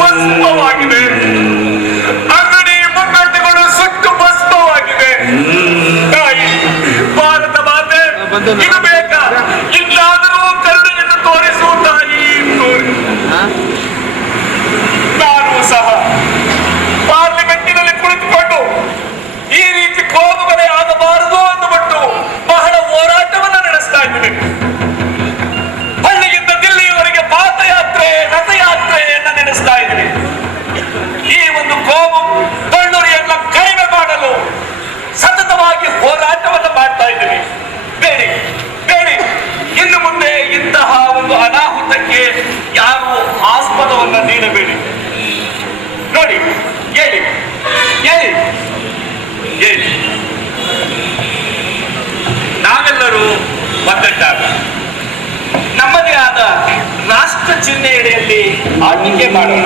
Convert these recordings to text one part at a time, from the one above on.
ಭಸ್ಮವಾಗಿದೆ. ಅಂಗಡಿ ಮುಂಗಟ್ಟುಗಳು ಸುಟ್ಟು ಭಸ್ಮವಾಗಿದೆ. ತಾಯಿ ಭಾರತ ಮಾತೆ ಇದು ಬೇಕಾ? ಇನ್ನಾದರೂ ಕರುಣೆಯನ್ನು ತೋರಿಸು ತಾಯಿ. ನಾನು ಸಹ ಪಾರ್ಲಿಮೆಂಟಿನಲ್ಲಿ ಕುಳಿತುಕೊಂಡು ಈ ರೀತಿ ಕೋಮುಗಲೆ ಆಗಬಾರದು ಅಂದುಬಿಟ್ಟು ಬಹಳ ಹೋರಾಟವನ್ನು ನಡೆಸ್ತಾ ಇದ್ದೀನಿ. ಹಳ್ಳಿಯಿಂದ ದಿಲ್ಲಿಯವರೆಗೆ ಪಾದಯಾತ್ರೆ ರಥಯಾತ್ರೆಯನ್ನು ನಡೆಸ್ತಾ ಇದ್ದೀನಿ. ಈ ಒಂದು ಕೋಮು ತಳ್ಳುರಿಯನ್ನ ಕಡಿಮೆ ಮಾಡಲು ಸತತವಾಗಿ ಹೋರಾಟವನ್ನು ಮಾಡ್ತಾ ಇದ್ದೀನಿ. ಬೇಡಿ ಬೇಡಿ, ಇನ್ನು ಮುಂದೆ ಇಂತಹ ಒಂದು ಅನಾಹುತಕ್ಕೆ ಯಾರು ಆಸ್ಪದವನ್ನು ನೀಡಬೇಡಿ. ನೋಡಿ, ಹೇಳಿ ಹೇಳಿ ಹೇಳಿ, ನಾವೆಲ್ಲರೂ ಒಗ್ಗಟ್ಟಾಗ ನಮ್ಮದೇ ಆದ ರಾಷ್ಟ್ರ ಚಿಹ್ನೆಯಡಿಯಲ್ಲಿ ಆಳ್ವಿಕೆ ಮಾಡೋಣ.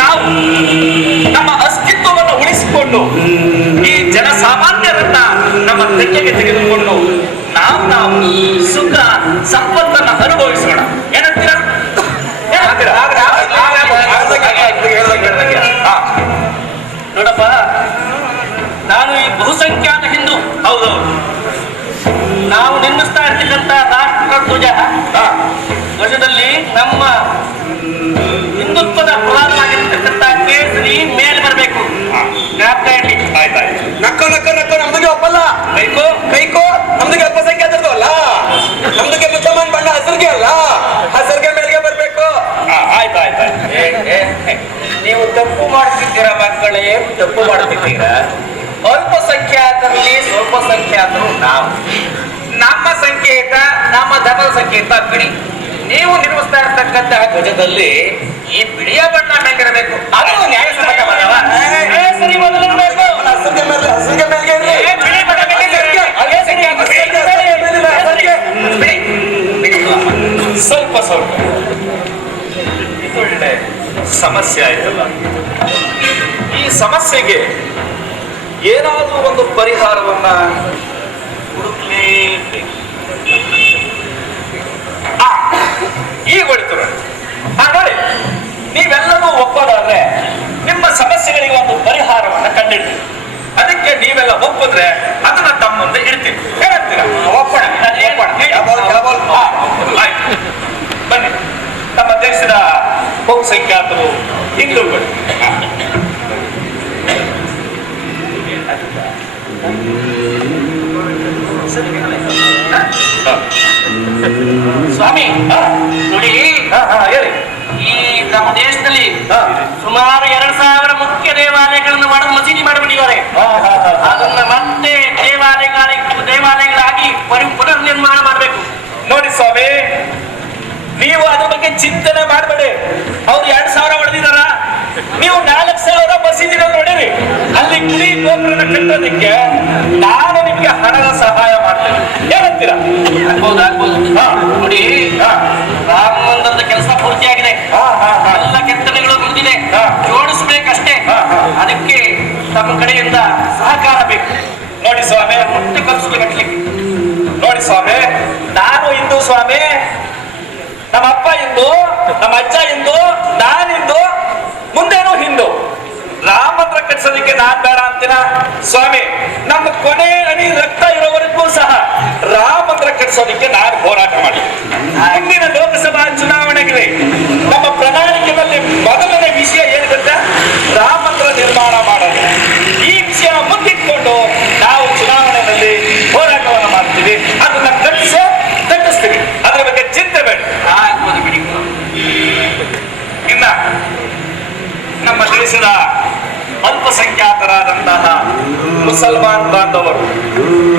ನಾವು ನಮ್ಮ ಅಸ್ತಿತ್ವವನ್ನು ಉಳಿಸಿಕೊಂಡು ಈ ಜನಸಾಮಾನ್ಯರನ್ನ ನಮ್ಮ ತೆಕ್ಕೆಗೆ ತೆಗೆದುಕೊಂಡು ನಾವು ಸುಖ ಸಂಪತ್ತನ್ನು ಅನುಭವಿಸೋಣ. ಏನಂತೀರ? ನೋಡಪ್ಪ, ನಾನು ಈ ಬಹುಸಂಖ್ಯಾತ ಹಿಂದೂ. ಹೌದು, ನಾವು ನಿರ್ಮಿಸ್ತಾ ಇರ್ತಕ್ಕಂಥ ರಾಷ್ಟ್ರ ಧ್ವಜದಲ್ಲಿ ನಮ್ಮ ಹಿಂದುತ್ವದ ಪ್ರಧಾನವಾಗಿರ್ತಕ್ಕಂಥ ಕೇಸರಿ ಮೇಲೆ ಬರಬೇಕು. ನಕ್ಕ ನಕ್ಕ ನಕ್ಕ ನಮ್ದಿಗೆ ಒಪ್ಪಲ್ಲ. ಕೈಕೋ ಕೈಕೋ ನಮ್ದಿಗೆ ಅಲ್ಪಸಂಖ್ಯಾತರದು ಅಲ್ಲ, ನಮ್ದಿಗೆ ಮುಸಲ್ಮಾನ್ ಬಣ್ಣ ಹಸಿರಿಗೆ ಅಲ್ಲ, ಹಸಿರಿಗೆ ಮೇಲೆಗೆ ಬರ್ಬೇಕು. ಆಯ್ತಾಯ್ತಾಯ್ತು. ನೀವು ತಪ್ಪು ಮಾಡ್ತಿದ್ದೀರಾ ಮಕ್ಕಳೇ, ತಪ್ಪು ಮಾಡ್ತಿದ್ದೀರಾ. ಅಲ್ಪಸಂಖ್ಯಾತರಲ್ಲಿ ಸ್ವಲ್ಪ ಸಂಖ್ಯಾತರು ನಾವು. ನಮ್ಮ ಸಂಕೇತ, ನಮ್ಮ ಧರ್ಮದ ಸಂಕೇತ ಬಿಳಿ. ನೀವು ನಿರ್ಮಿಸ್ತಾ ಇರ್ತಕ್ಕಂಥ ಧ್ವಜದಲ್ಲಿ ಈ ಬಿಳಿಯ ಬಣ್ಣ ಮೇಲಿರಬೇಕು. ಅದು ನ್ಯಾಯಸಮ್ಮತವಲ್ಲವ? ಸರಿ, ಮೊದಲಿರಬೇಕು ಹಸಿರಿಗೆ ಮೇಲೆ, ಹಸಿರಿಗೆ ಮೇಲೆಗೆ ಬಿಳಿ ಬಣ್ಣ ಸ್ವಲ್ಪ ಸ್ವಲ್ಪ. ಇದೊಳ್ಳೆ ಸಮಸ್ಯೆ ಆಯ್ತಲ್ಲ. ಈ ಸಮಸ್ಯೆಗೆ ಏನಾದರೂ ಒಂದು ಪರಿಹಾರವನ್ನ ಹುಡುಕ್ಲೇಬೇಕು. ಈಗ ಹೊಳಿತು ನೋಡಿ, ನೀವೆಲ್ಲರೂ ಒಪ್ಪೋದಾದ್ರೆ ನಿಮ್ಮ ಸಮಸ್ಯೆಗಳಿಗೆ ಒಂದು ಪರಿಹಾರವನ್ನ ಕಂಡಿಡ್ತೀವಿ. ಅದಕ್ಕೆ ನೀವೆಲ್ಲ ಒಪ್ಪಿದ್ರೆ ಅದನ್ನ ತಮ್ಮ ಮುಂದೆ ಇಡ್ತೀವಿ. ಏನಂತೀರಾ? ಒಪ್ಪೋಣ. ಆಯ್ತು, ಬನ್ನಿ. ನಮ್ಮ ದೇಶದ ಬಹುಸಂಖ್ಯಾತರು ಹಿಂದೂಗಳು. ಸ್ವಾಮಿ ನೋಡಿ, ಹೇಳಿ. ಈ ನಮ್ಮ ದೇಶದಲ್ಲಿ ಸುಮಾರು 2000 ಮುಖ್ಯ ದೇವಾಲಯಗಳನ್ನು ಮಾಡಲು ಮಸೀದಿ ಮಾಡಿಬಿಟ್ಟಿದ್ದಾರೆ. ಅದನ್ನ ಮತ್ತೆ ದೇವಾಲಯಗಳಾಗಿ ಪುನರ್ ನಿರ್ಮಾಣ ಮಾಡಬೇಕು. ನೋಡಿ ಸ್ವಾಮಿ, ನೀವು ಅದ್ರ ಬಗ್ಗೆ ಚಿಂತನೆ ಮಾಡಬೇಡಿ. ಅವ್ರು 2000 ಹೊಡೆದಿದಾರ, ನೀವು 4000 ಮಸೀದಿಗಳು ನೋಡಿರಿ. ಅಲ್ಲಿ ಗುಡಿ ಗೋಪುರನ ಕಟ್ಟೋದಕ್ಕೆ ನಾನು ನಿಮ್ಗೆ ಹಣದ ಸಹಾಯ ಮಾಡ್ತೇನೆ. ಏನಂತೀರಾ? ಆಗ್ಬೋದು. ನೋಡಿ, ರಾಮ ಮಂದಿರದ ಕೆಲಸ ಪೂರ್ತಿಯಾಗಿದೆ. ಎಲ್ಲ ಕೆತ್ತನೆಗಳು ಮುಗಿದಿದೆ, ಜೋಡಿಸ್ಬೇಕಷ್ಟೇ. ಅದಕ್ಕೆ ತಮ್ಮ ಕಡೆಯಿಂದ ಸಹಕಾರ ಬೇಕು. ನೋಡಿ ಸ್ವಾಮಿ, ಮುಟ್ಟಿ ಖರ್ಚು ಕಟ್ಟಲಿಕ್ಕೆ. ನೋಡಿ ಸ್ವಾಮಿ, ನಾನು ಹಿಂದೂ ಸ್ವಾಮಿ, ನಮ್ಮ ಅಪ್ಪ ಹಿಂದೂ, ನಮ್ಮ ಅಜ್ಜ ಹಿಂದೂ, ನಾನು ಹಿಂದೂ, ಮುಂದೇನು ಹಿಂದೂ. ರಾಮ ಮಂದಿರ ಕಟ್ಟಿಸೋದಕ್ಕೆ ನಾನ್ ಬೇಡ ಅಂತೀನ ಸ್ವಾಮಿ. ನಮ್ಮ ಕೊನೆ ಹನಿ ರಕ್ತ ಇರೋವರೆಗೂ ಸಹ ರಾಮ ಮಂದಿರ ಕಟ್ಟಿಸೋದಕ್ಕೆ ನಾನು ಹೋರಾಟ ಮಾಡಿ. ಮುಂದಿನ ಲೋಕಸಭಾ ಚುನಾವಣೆಗೆ ನಮ್ಮ ಪ್ರಣಾಳಿಕೆಯಲ್ಲಿ ಮೊದಲನೇ ವಿಷಯ ಏನಿರುತ್ತೆ? ರಾಮ ಮಂದಿರ ನಿರ್ಮಾಣ ಮಾಡೋದು. ಈ ವಿಷಯ ಮುಂದಿಟ್ಕೊಂಡು ನಾವು ಚುನಾವಣೆಯಲ್ಲಿ ಹೋರಾಟವನ್ನು ಮಾಡ್ತೀವಿ. ಅದನ್ನ ಕಟ್ಟಿಸ್ತೀವಿ. ಅದರ ಬಗ್ಗೆ ಚಿಂತೆ ಬೇಡ. ಬಿಡಿ. ಇನ್ನ ನಮ್ಮ ದೇಶದ ಅಲ್ಪಸಂಖ್ಯಾತರಾದಂತಹ ಮುಸಲ್ಮಾನ್ ಬಾಂಧವರು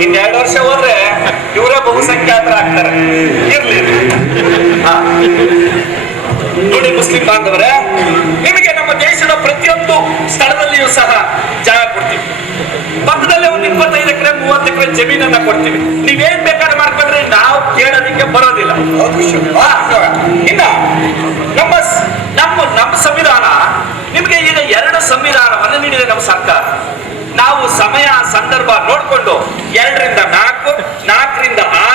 ಇನ್ನು2 ವರ್ಷ ಹೋದ್ರೆ ಇವರೇ ಬಹುಸಂಖ್ಯಾತರಾಗ್ತಾರೆ. ಇರ್ಲಿ. ನೋಡಿ ಮುಸ್ಲಿಂ ಬಾಂಧವರೇ, ನಿಮಗೆ ನಮ್ಮ ದೇಶದ ಪ್ರತಿಯೊಂದು ಸ್ಥಳದಲ್ಲಿಯೂ ಸಹ ಜಾಗ ಕೊಡ್ತೀವಿ. ಪಕ್ಕದಲ್ಲೇ ಒಂದು 25 ಎಕರೆ 30 ಎಕರೆ ಜಮೀನನ್ನ ಕೊಡ್ತೀವಿ. ನೀವೇನ್ ಬೇಕಾದ್ರೆ ಮಾಡ್ಕೊಂಡ್ರೆ ನಾವು ಕೇಳೋದಿಕ್ಕೆ ಬರೋದಿಲ್ಲ. ಇನ್ನ ನಮ್ಮ ಸಂವಿಧಾನ ನಿಮಗೆ ಈಗ 2 ಸಂವಿಧಾನವನ್ನು ನೀಡಿದೆ ನಮ್ಮ ಸರ್ಕಾರ. ನಾವು ಸಮಯ ಸಂದರ್ಭ ನೋಡಿಕೊಂಡು 2 ರಿಂದ 4, 4 ರಿಂದ 6